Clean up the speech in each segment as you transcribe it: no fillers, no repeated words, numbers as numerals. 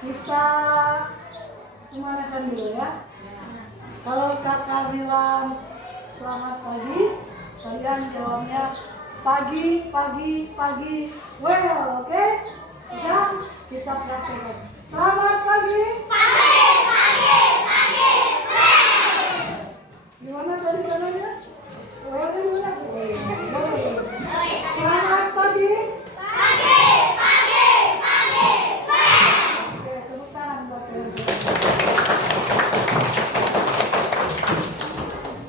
Kita pemanasan dulu ya. Kalau kakak bilang selamat pagi, kalian jawabnya pagi, pagi, pagi. Well, oke? Bisa? Kita praktekkan. Selamat pagi. Pagi, pagi, pagi. Gimana tadi caranya? Well-nya gimana? Selamat pagi. Pagi, pagi, pagi. Oke, tepuk tangan buat kalian.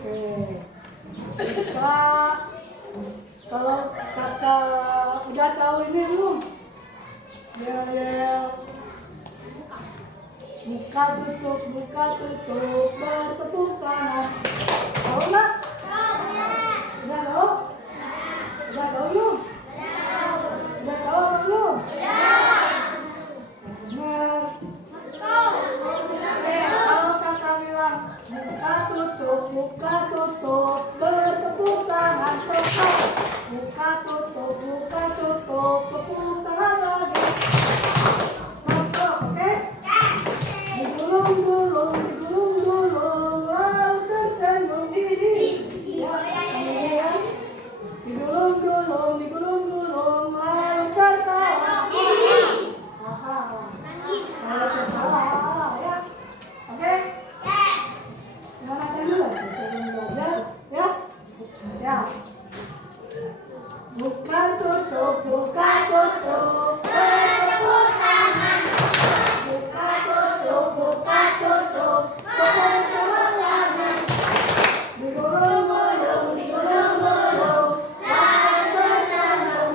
Oke. Kak, kalau kakak udah tahu ini belum? Ya. Buka tutup, bertepuk tangan. Tahu nggak? Udah tahu? Udah tahu belum? Udah tahu apa belum? Benar. Kalau kakak bilang buka tutup, bertepuk tangan. Selesai. Buka tutup, tepuk tangan lagi. Mantap, oke? Digulung-gulung, laut tersenyum diri. Ya, kemudian digulung-gulung, laut tertawa. Aha. Laut tertawa, ya. Oke? Gimana saya dulu? Sebelum belajar, ya? Siap. Buka tutup, bertepuk tangan. Buka tutup, tepuk tangan lagi. Digulung-gulung, laut tersenyum.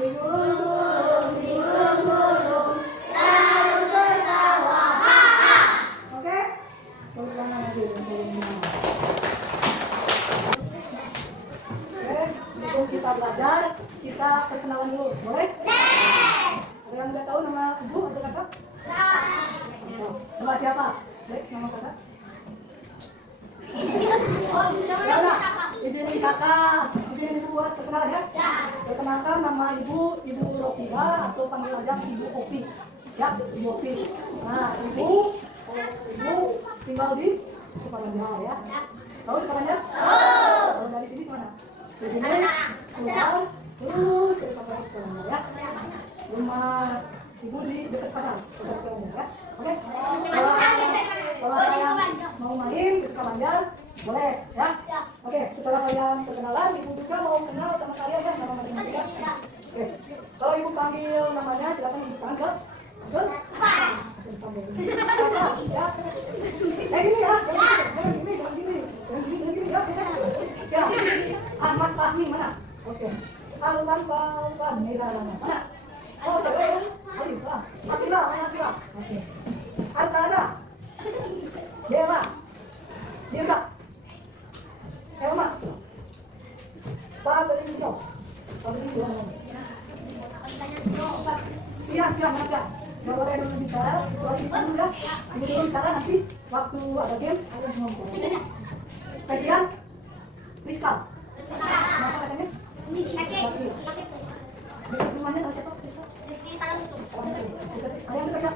Digulung-gulung, laut tertawa. Oke? Tepuk tangan lagi. Oke, sebelum kita belajar, kita perkenalan dulu, boleh? Ada yang nggak tahu nama ibu atau kakak? Coba siapa? Baik, nama kakak? Ya udah, izinin kakak, izinin ibu buat perkenalan ya? Perkenalkan nama ibu Ropida atau panggil aja Ibu Opi. Ya, Ibu Opi. Nah, ibu tinggal di Sukamanjar ya? Tahu Sukamanjar? Kalau dari sini kemana? Di sini, pulang, terus sampai ke Sukamanjar ya? Rumah ibu di dekat pasar Sukamanjar ya? Oke? Kalau kalian mau main ke Sukamanjar, boleh ya? Oke, setelah kalian perkenalan, ibu juga mau kenal sama kalian ya, nama masing-masing ya? Oke, kalau ibu panggil namanya, silakan ibu panggil ke kakak ya? Gini ya, jangan gini ya. Siap. Ahmad Fahmi mana? Oke. Alman Fahmi mana? Oh, cewek ya? Oh iya. Atila, mana Atila? Oke. Artana. Dela. Dirga. Elma. Pak Belisio. Iya, mana? Nggak boleh dulu bicara, kecuali itu dulu ya. Ini dulu bicara, nanti waktu ada games, kalian semua ngomong. Bagian Rizka. Kenapa katanya? Sakit. Dekat rumahnya sama siapa? Ada yang dekat ya?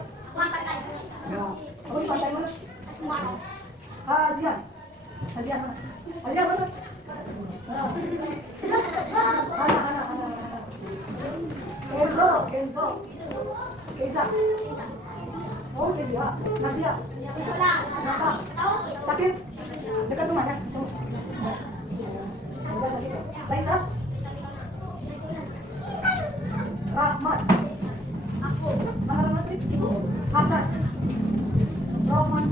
Ya. Kamu di pantai mana? Azian. Azian mana? Azian mana? Ana. Kenzo. Keza. Oh, Kezia. Nasia. Kenapa? Sakit? Dekat rumahnya? Sakit. Laisa? Rahmat. Mana Rahmat? Ibu. Hasan. Rahman.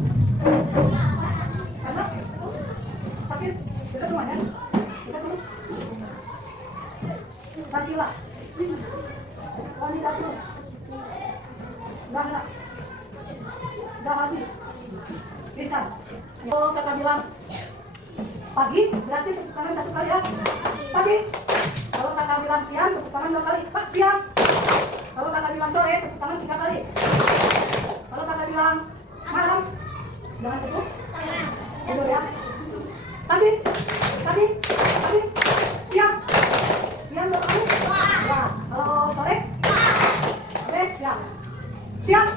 Anak? Sakit? Dekat rumahnya? Dekat rumah? Sakila. Wanita tuh. Zahra. Zahabi. Risan. Oh, kakak bilang pagi, berarti tepuk tangan satu kali ya. Pagi. Kalau kakak bilang siang, tepuk tangan 2 kali. Pak, siang. Kalau kakak bilang sore, tepuk tangan 3 kali. Kalau kakak bilang malam, jangan tepuk. Tidur ya. Pagi. Siang. Siang 2 kali. Ya. Kalau sore, oke, siang.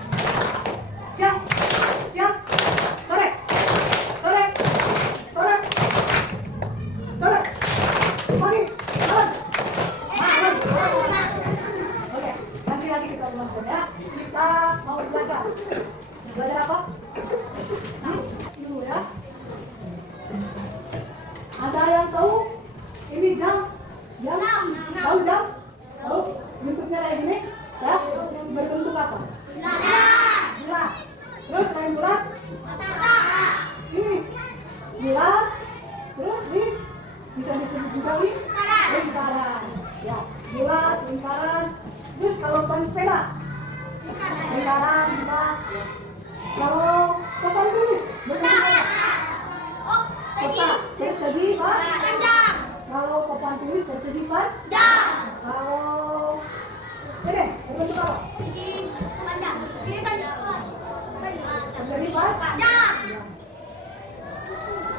lingkaran. Terus kalau ban sepeda, lingkaran juga. Kalau papan tulis, bagaimana? Kotak persegi, Pak. Kalau papan tulis persegi, Pak. Kalau ini, berbentuk apa? Persegi, Pak.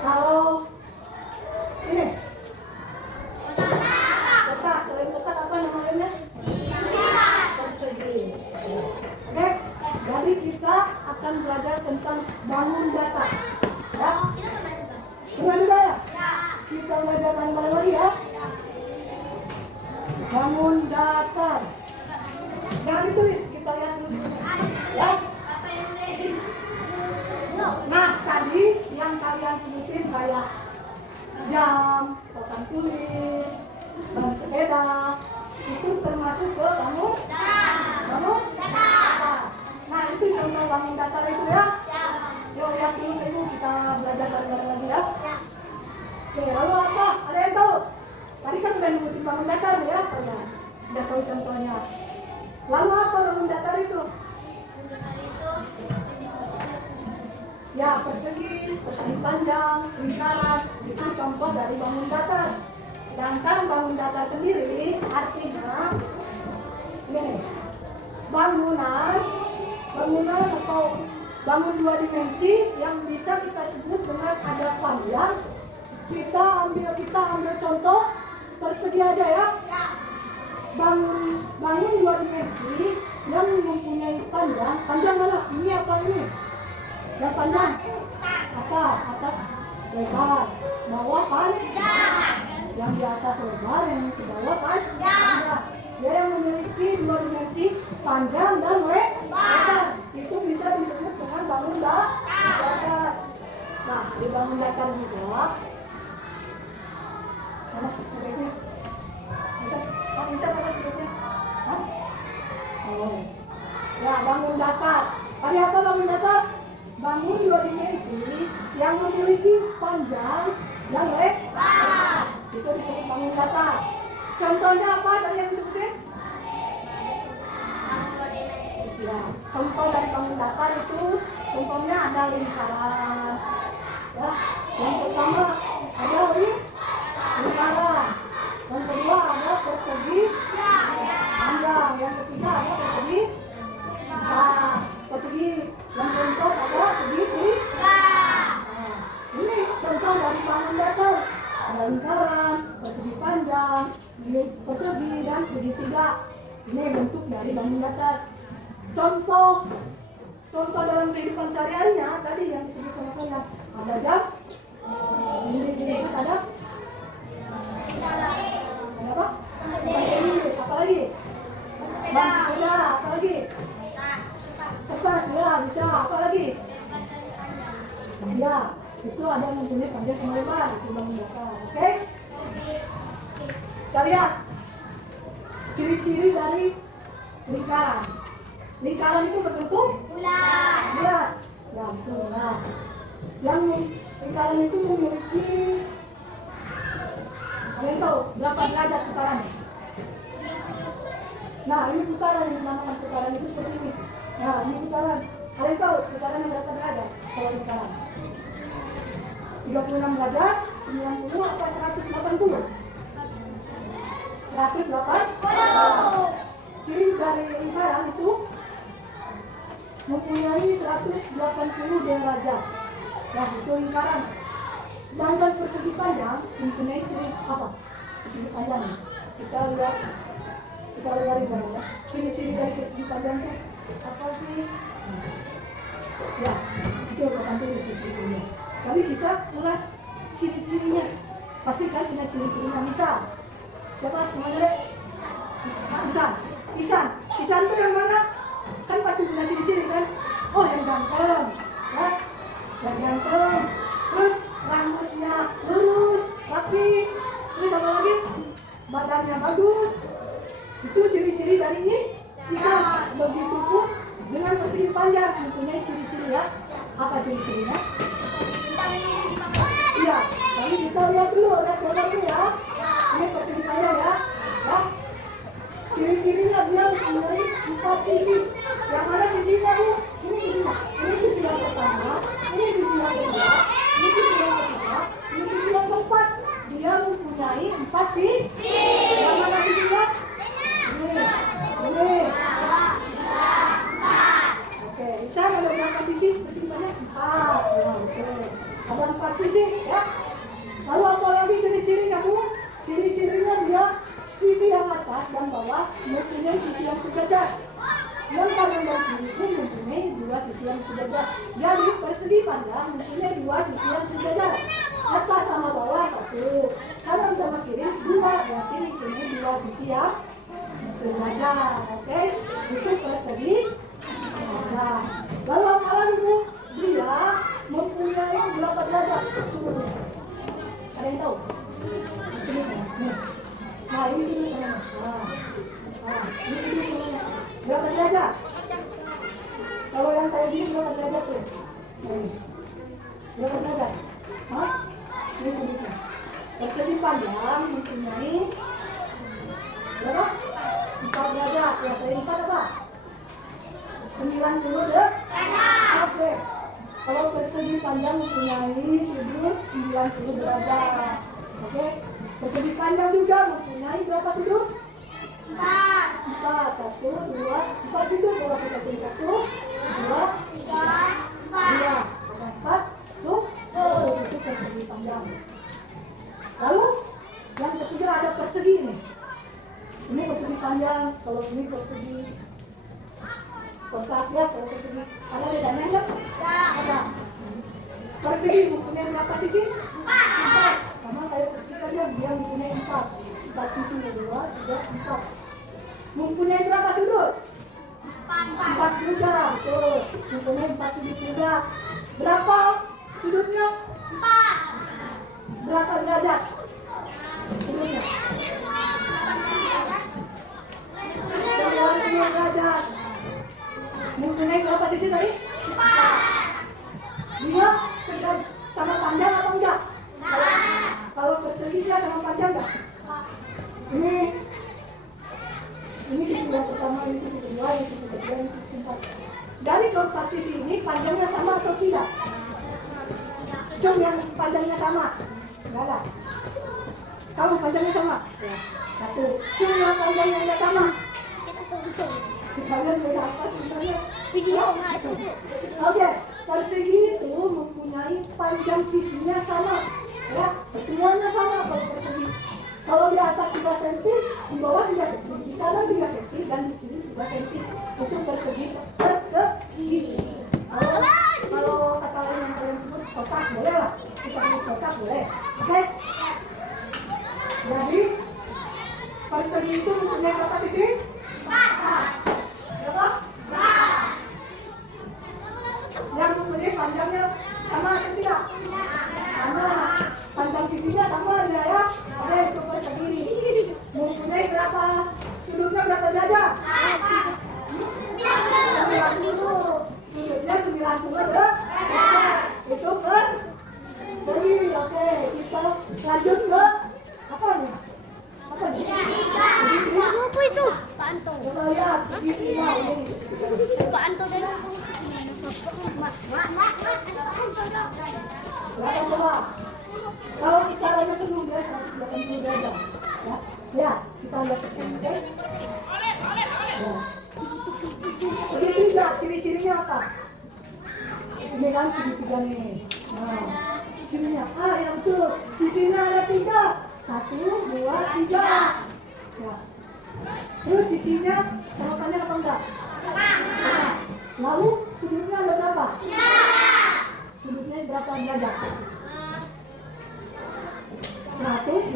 Kalau ini, kotak, selain kotak apa namanya? Persegi. Oke, jadi kita akan belajar tentang bangun datar. Ya, pernah juga ya? Kita belajar bareng-bareng lagi ya. Bangun datar. Jangan ditulis, kita lihat dulu. Ya. Nah, tadi yang kalian sebutin kayak jam, papan tulis, ban sepeda, itu termasuk ke bangun datar. Nah, itu contoh bangun datar itu ya. Yuk lihat dulu ke ibu, kita belajar bareng-bareng lagi ya. Oke, lalu apa? Ada yang tahu? Tadi kan udah nyebutin bangun datar ya, udah tahu contohnya. Lalu apa bangun datar itu? Ya, persegi panjang, lingkaran, itu contoh dari bangun datar. Sedangkan bangun datar sendiri artinya ini, bangunan atau bangun dua dimensi yang bisa kita sebut dengan ada panjang. Kita ambil contoh persegi aja ya. Bangun dua dimensi yang mempunyai panjang mana? Ini apa ini? Yang panjang atas lebar, bawah panjang. Yang di atas lebar, yang di bawah panjang. Dia yang memiliki dua dimensi panjang dan lebar. Itu bisa disebut dengan bangun datar. Nah, di bangun datar juga mana titiknya? Bisa mana titiknya? Oh. Ya, bangun datar. Tadi apa bangun datar? Bangun dua dimensi yang memiliki panjang dan lebar. Itu disebut bangun datar. Contohnya apa tadi yang disebutin? Ya, contoh dari bangun datar itu contohnya ada lingkaran. Ya, yang pertama ada lingkaran. Yang kedua ada persegi panjang. Yang ketiga ada persegi. Nah, persegi yang keempat ada segitiga. Nah, ini contoh dari bangun datar. Ada lingkaran, persegi panjang, persegi dan segitiga. Ini bentuk dari bangun datar. Contoh dalam kehidupan sehari-harinya tadi yang disebut sama kalian ada jam, ini terus ada apa? Tenis, apa lagi? Ban sepeda, apa lagi? Kertas, ya bisa, apa lagi? Ya, itu ada yang mempunyai panjang sama lebar, itu bangun datar. Oke? Kita lihat ciri-ciri dari lingkaran. Lingkaran itu berbentuk bulat. Ya, betul. Nah, yang lingkaran itu memiliki, kalian tahu berapa derajat putarannya? Nah, ini putaran yang dinamakan putaran itu seperti ini. Nah, ini putaran. Kalian tahu putarannya berapa derajat kalau lingkaran? 36 derajat, 90 atau 180? 180. Ciri dari lingkaran itu mempunyai 180 derajat. Nah, itu lingkaran. Sedangkan persegi panjang mempunyai ciri apa? Persegi panjang. Kita lihat di bawah ya. Ciri-ciri dari persegi panjang itu apa sih? Ya, itu akan tulis di sini. Tapi kita ulas ciri-cirinya. Pasti kan punya ciri-cirinya. Misal, siapa namanya? Isan itu yang mana? Kan pasti punya ciri-ciri kan? Oh, yang ganteng, ya, yang ganteng. Terus rambutnya lurus, rapi. Terus apa lagi? Badannya bagus. Itu ciri-ciri dari Isan. Begitupun dengan persegi panjang mempunyai ciri-ciri ya. Apa ciri-cirinya? Iya, tapi kita lihat dulu ya. Ini persegi panjang ya. Ciri-ciri Ciri-cirinya dia mempunyai 4 sisi. Yang mana sisinya Bu? Ini sisinya. Ini sisi yang pertama, ini sisi yang kedua, ini sisi yang ketiga, ini sisi yang keempat. Dia mempunyai 4 sisi. Yang mana sisinya? Ini. Oke, bisa ada berapa sisi? Persegi panjang 4. Ya, oke. Ada 4 sisi ya. Lalu apa lagi ciri-cirinya Bu? Ciri-cirinya dia sisi yang atas dan bawah mempunyai sisi yang sejajar. Yang kanan dan kiri pun mempunyai 2 sisi yang sejajar. Jadi persegi panjang mempunyai 2 sisi yang sejajar. Atas sama bawah 1, kanan sama kiri 2, berarti mempunyai 2 sisi yang sejajar. Oke, itu persegi panjang. Lalu apa lagi Bu? Dia mempunyai berapa derajat? Sebutnya. Ada yang tahu? Nah, ini sini teman. Ini sini teman. Berapa derajat? Kalau yang kayak gini berapa derajat tuh? Ini. Berapa derajat? Hah? Ini sini. Persegi panjang mempunyai berapa? 4 derajat. Ya, saya 4 apa? 90 derajat. Oke. Kalau persegi panjang mempunyai sudut 90 derajat. Oke. Persegi panjang juga mempunyai berapa sudut? 4. 1, 2, 4 itu. Kalau kita pilih 1, 2, 3, 4. Itu persegi panjang. Lalu yang ketiga ada persegi ini. Ini persegi panjang. Kalau ini persegi kotak ya. Kalau persegi ada bedanya enggak? Ada. Persegi mempunyai berapa sisi? 4. Sama kayak persegi panjang, dia mempunyai 4 sisi, 2, 3, 4. Mempunyai berapa sudut? 4 juga. Tuh, mempunyai 4 sudut juga. Berapa sudutnya? 4. Berapa derajat? Sudutnya 90 derajat. Mempunyai berapa sisi tadi? 4. Dia sama panjang atau enggak? Kalau persegi dia sama panjang enggak? Ini sisi yang pertama, ini sisi kedua, ini sisi ketiga, ini sisi keempat. Dari keempat sisi ini panjangnya sama atau tidak? Cuma yang panjangnya sama? Enggak ada. Kalau panjangnya sama? Ya. 1. Cuma yang panjangnya enggak sama? Kalian beda apa sebenarnya? Video nggak itu. Oke, persegi itu mempunyai panjang sisinya sama, ya, semuanya sama kalau persegi. Kalau di atas 3 cm, di bawah 3 cm, di kanan 3 cm, dan di kiri 3 cm. Itu persegi. Kalau kata lain yang kalian sebut kotak boleh lah, kita sebut kotak boleh. Oke. Jadi persegi itu mempunyai berapa sisi? 4. Berapa? 4. Yang mempunyai panjangnya sama atau tidak? Sama. Panjang sisinya sama ya ya. Oke, itu persegi ini. Mempunyai berapa? Sudutnya berapa derajat? 90. Sudutnya 90 derajat. Itu persegi. Oke, kita lanjut ke apa nih? Apa nih? Apa itu? Pak Anto. Coba lihat segitiga ini. Pak Anto dari Berapa coba? Kalau kita lihat dulu dia 180 derajat. Ya, ya kita lihat ke sini, oke? Ya. Segitiga, ciri-cirinya apa? Ini kan segitiga nih. Nah, sininya. Ya betul. Sisinya ada 3. 1, 2, 3. Ya. Terus sisinya sama panjang apa enggak? Sama. Lalu sudutnya ada berapa? 3. Sudutnya berapa derajat? 180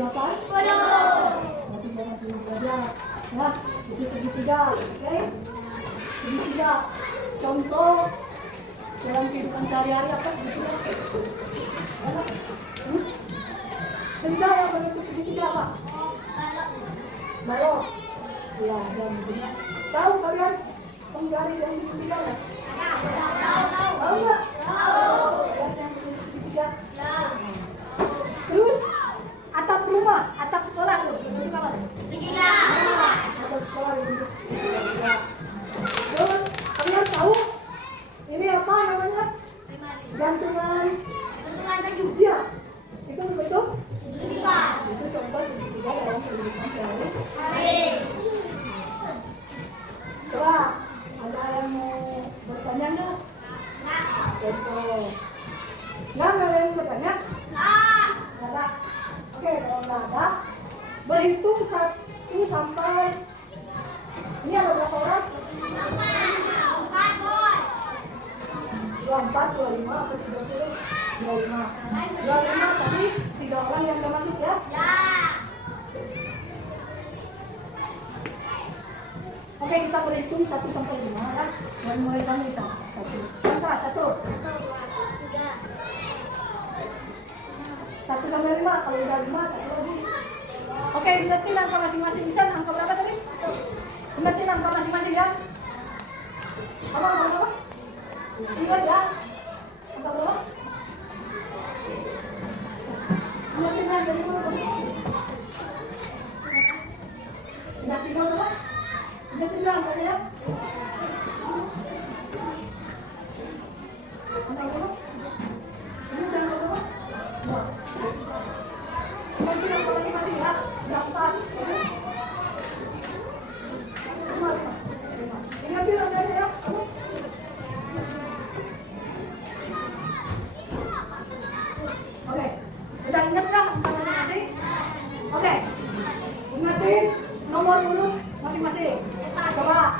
derajat. Ya, itu segitiga, oke? Segitiga. Contoh dalam kehidupan sehari-hari apa segitiga? Apa? Benda yang bentuk segitiga apa? Balok. Ya, dan begini. Tahu kalian penggaris yang segitiga ya? Tahu nggak? Penggaris yang bentuk segitiga. Terus atap rumah, atap sekolah tuh bentuk apa? Segitiga. Atap sekolah bentuk 24, 25, atau 30, 25. 25 tadi 3 orang yang udah masuk ya. Oke, kita boleh hitung 1 sampai 5 ya. Mulai kamu bisa. 1. Angka 1. 1 sampai 5. Kalau udah 5, 1 lagi. Oke, ingetin angka masing-masing. Bisa angka berapa tadi? Ingetin angka masing-masing ya. Apa? Ingat ya. Angka berapa? Ingetin ya, dari mana tadi? Ingetin berapa? Ingetin ya angkanya ya. Angka berapa? Ini udah angka berapa? 2. Ingetin angka masing-masing ya. Udah 4. Ingetin angkanya ya. Oke, udah inget ya angka masing-masing? Oke, ingetin nomor urut masing-masing. Coba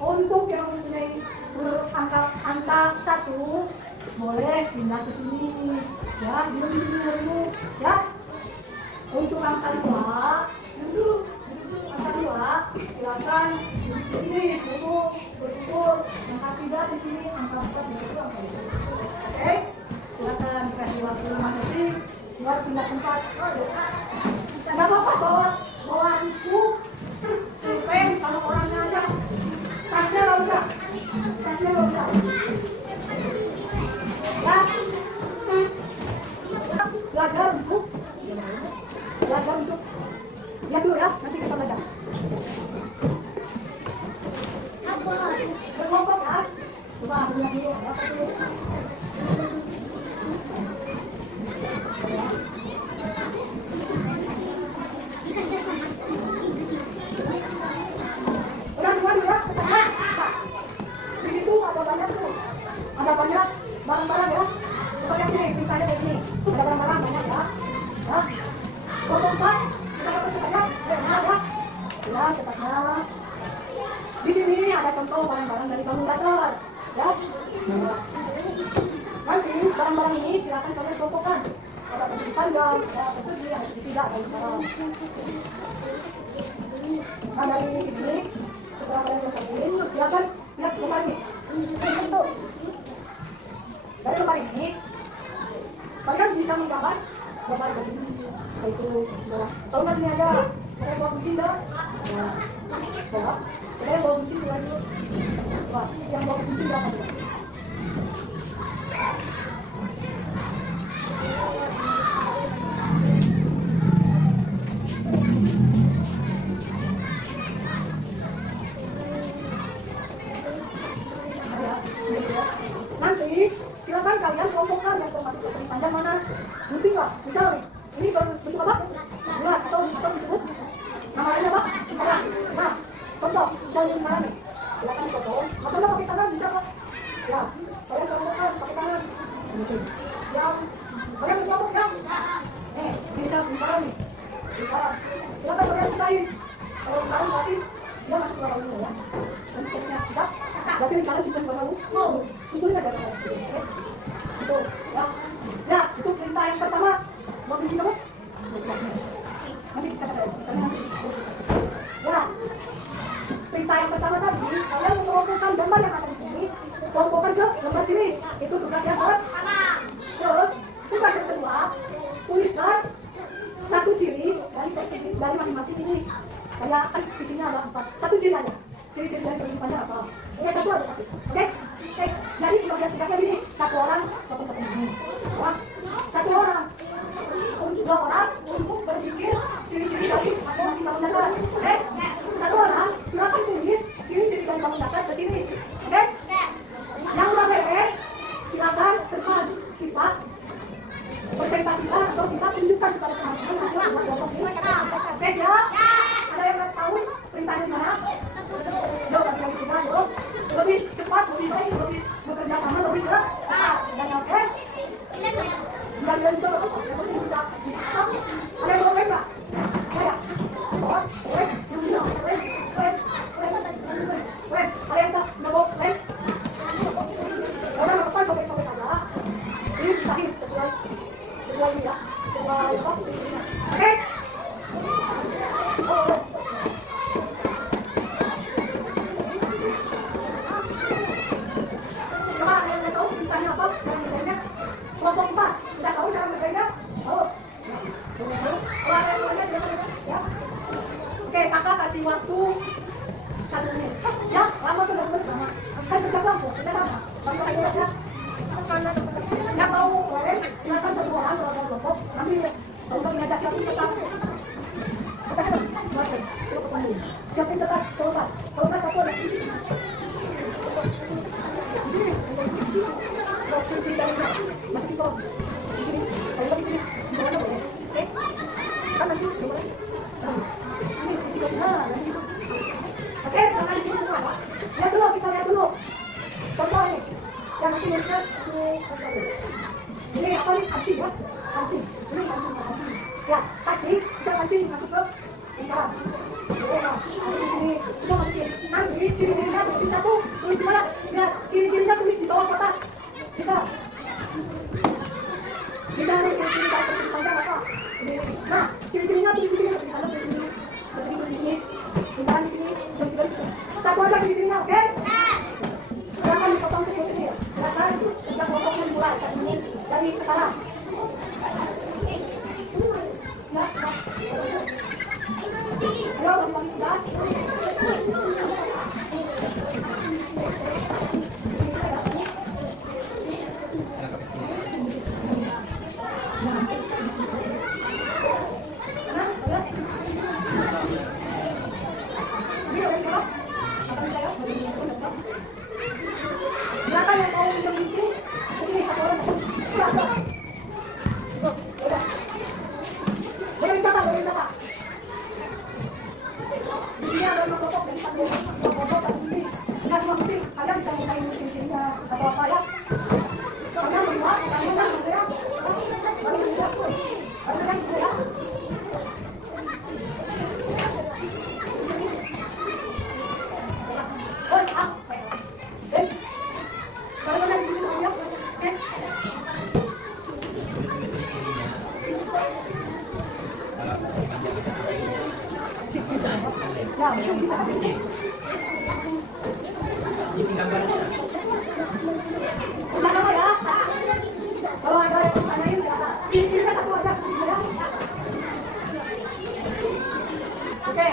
untuk yang mempunyai huruf angka 1 boleh pindah ke sini ya, duduk di sini dulu ya. Untuk angka 2 duduk angka 2 silakan duduk di sini duduk berkumpul. Angka 3 di sini, angka 4 di situ, angka 5. Oke, silakan kasih waktu 5 detik buat pindah tempat. Nggak apa-apa bawa buku, pulpen sama orangnya aja. Tasnya nggak usah. Ya. Belajar untuk lihat dulu ya, nanti kita belajar. Berkelompok ya. Coba lihat dulu apa dulu. Udah semua dulu ya. Di situ ada banyak tuh. Ada banyak barang-barang ya. Coba lihat sini, pintanya kayak gini. Ada barang-barang banyak ya. Ya. Kelompok 4, kita dapat aja. Ya. Ya, cepatnya. Di sini ada contoh barang-barang dari Bangun Datar. Ya. Nanti barang-barang ini silakan kalian kelompokkan. Ada persegi panjang, ada persegi, ada segitiga, ada lingkaran. Nah dari sini, setelah kalian kelompokkan, silakan lihat lembar ini. Dari lembar ini, kalian bisa menggambar gambar begini, itu sudah. Kalau nggak ini aja, kalian bawa gunting dah. Bawa, kalian bawa gunting lagi. Wah, yang bawa gunting berapa juga? Nanti silakan kalian kelompokkan yang termasuk persegi panjang mana. Gunting nggak? Misal nih, ini bentuk apa? Bulat atau disebut nama lainnya apa? Nah, contoh misalnya mana nih? Silakan dipotong. Atau nggak pakai tangan bisa kok? Ya, kalian kelompokkan pakai tangan. Ya, kalian berkelompok ya. Nih, ini bisa lingkaran nih. Lingkaran. Silakan kalian pisahin. Kalau lingkaran berarti dia masuk ke dalam dulu ya. Dan seterusnya bisa. Berarti lingkaran simpan di bawah. Itu ini ada apa? Itu ya. Ya, itu perintah yang pertama. Mau bikin apa? Nanti kita katakan. Ya. Perintah yang pertama tadi, kalian mengelompokkan gambar yang ada di sini, kelompokkan ke gambar sini. Itu tugas yang pertama. Terus, tugas yang kedua, tuliskan satu ciri dari masing-masing ini. Kayak kan sisinya ada 4. Satu ciri aja. Ciri-ciri dari persegi panjang apa? Oke, satu ada satu. Oke? Jadi sebagian tugasnya gini, satu orang potong-potong ini. Ya. Satu orang. Untuk 2 orang untuk berpikir ciri-ciri dari masing-masing Bangun Datar. Oke? Satu orang silakan tulis ciri-ciri dari Bangun Datar ke sini. Oke? Yang udah beres, silakan teman kita presentasikan atau kita tunjukkan kepada teman-teman hasil kelompok ini. Oke, siap? Ada yang nggak tahu perintahnya gimana? Yuk, bagi kita yuk. Lebih cepat, lebih baik, lebih bekerja sama, lebih cepat. Dan oke? Dan itu ambil. Kalau nggak ngajar siapin kertas. Kertas apa? Buatkan. Coba potong dulu. Siapin kertas selesai. Kalau nggak satu ada di sini. Di sini. Kalau ciri-ciri dari ini, masukin kolom. Di sini. Kalau nggak di sini, di bawahnya boleh. Oke? Kan nanti coba lagi. Ini tiga nah, dan gitu. Oke, karena di sini semua. Lihat dulu, kita lihat dulu. Contoh nih, yang nanti lihat ini apa nih? Kancing ya, kancing. Ini kancing, kancing. Ya, kancing bisa kancing masuk ke lingkaran. Oke, nah, masukin sini, sudah masukin. Nanti ciri-cirinya seperti satu, tulis di mana? Lihat, ciri-cirinya tulis di bawah kotak. Bisa. Bisa nih ciri-ciri kalau persegi panjang apa? Ini. Nah, ciri-cirinya tulis di sini, persegi panjang tulis di sini, persegi tulis di sini, lingkaran di sini, persegi tulis di sini. Satu aja ciri-cirinya, oke? Silakan dipotong kecil-kecil. Silakan sejak potongnya dimulai dari sekarang. Ya, ayo bagi-bagi tugas. Silakan yang mau mengikuti kesini satu orang satu. Udah. Boleh dicatat, boleh dicatat. Di sini ada 5 kelompok, jadi satu kelompok satu sini. Nggak semua penting, kalian bisa mintain ciri-cirinya atau apa ya. Kalian melihat, kalian kan gitu ya. Baru melihat tuh. Baru kan gitu ya. Ya, bisa. Sama ya. Kalau ada yang tanyain silakan. Ciri-cirinya satu aja seperti itu ya. Oke.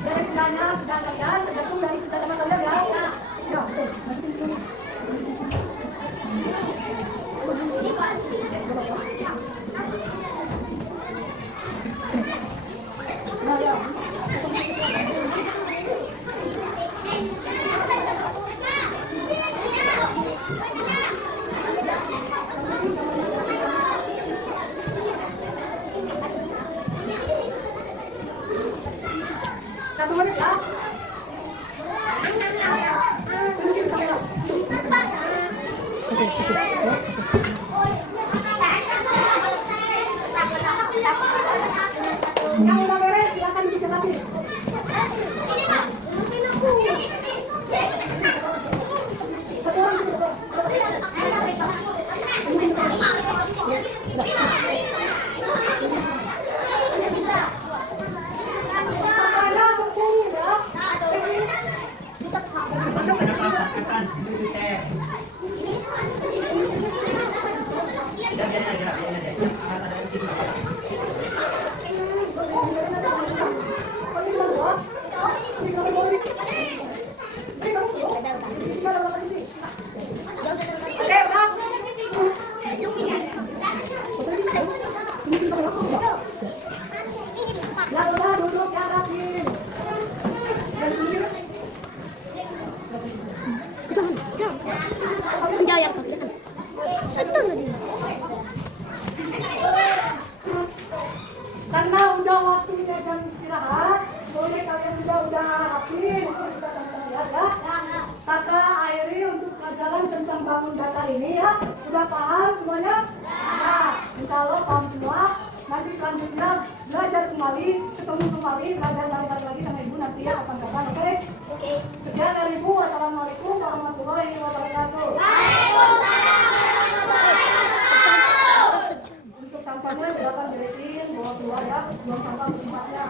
Dari sebenarnya sudah kalian tergantung dari kerjasama kalian ya. Ya, betul. Masukin sini. Nah, ya. Satu menit ya. Tunjukin kamera. Yang udah beres silakan dicetatin. Satu orang cukup. Ya udah duduk ya rapi. Jangan yang kaki. Itu lagi. Karena udah waktunya jam istirahat, boleh kalian juga udah rapi, mungkin kita sama-sama lihat ya. Kakak Airi untuk pelajaran tentang bangun datar ini ya, sudah paham semuanya? Nah, insya Allah paham semua. Nanti selanjutnya belajar kembali, ketemu kembali, belajar lagi sama ibu nanti ya kapan-kapan, oke? Oke. Sekian dari ibu, wassalamualaikum warahmatullahi wabarakatuh. Untuk sampahnya silakan beresin, bawa keluar ya, buang sampah ke tempatnya.